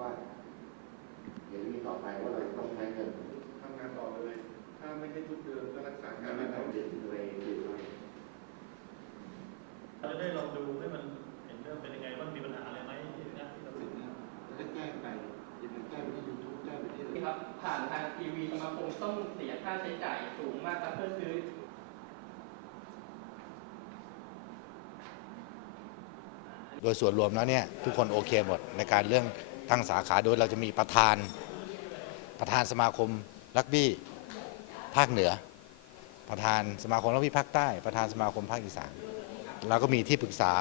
ว่าเดี๋ยวนี้ต่อไปว่าเราจะต้องใช้เงินทำงานต่อเลย ถ้าไม่ใช่ชุดเดิมก็รักษาการการไม่ไม่ต้ได้องเด็ดเลยเด็ดเลยเราจะได้ลองดูให้มันเห็นเรื่องเป็นยังไงว่ามีปัญหาอะไรไหมที่นะที่เราถึงจะแจ้งไปอย่าไปแจ้งไปที่ยูทูบแจ้งไปที่นี่ครับ ผ่านทางทีวีสมาคมต้องเสียค่าใช้จ่ายสูงมากครับเพื่อซื้อโดยส่วนรวมแล้วเนี่ยทุกคนโอเคหมดในการเรื่อง ตั้งสาขาโดยเราจะมีประธานประธานสมาคมรักบี้ภาคเหนือ ประธานสมาคมรักบี้ภาคใต้ ประธานสมาคมภาคอีสานเราก็มีที่ปรึกษา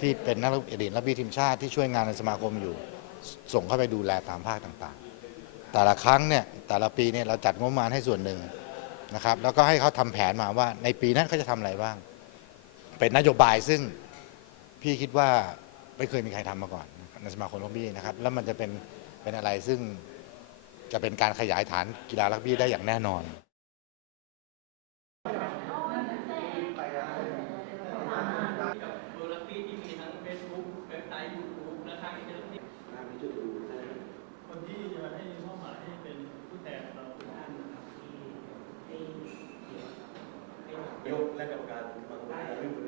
ที่เป็นนักอดีตรักบี้ทีมชาติที่ช่วยงานในสมาคมอยู่ ส่งเข้าไปดูแลตามภาคต่างๆ แต่ละครั้งเนี่ยแต่ละปีเนี่ยเราจัดงบประมาณให้ส่วนหนึ่งนะครับแล้วก็ให้เขาทำแผนมาว่าในปีนั้นเขาจะทำอะไรบ้าง เป็นนโยบายซึ่งพี่คิดว่า ไม่เคยมีใครทำมาก่อนในสมาคมรักบี้นะครับ แล้วมันจะเป็นเป็นอะไรซึ่งจะเป็นการขยายฐานกีฬารักบี้ได้อย่างแน่นอนกับเบอร์ลักบี้ที่มีทั้ง Facebook เว็บไซต์ YouTube และทางอินเทอร์เน็ตถ้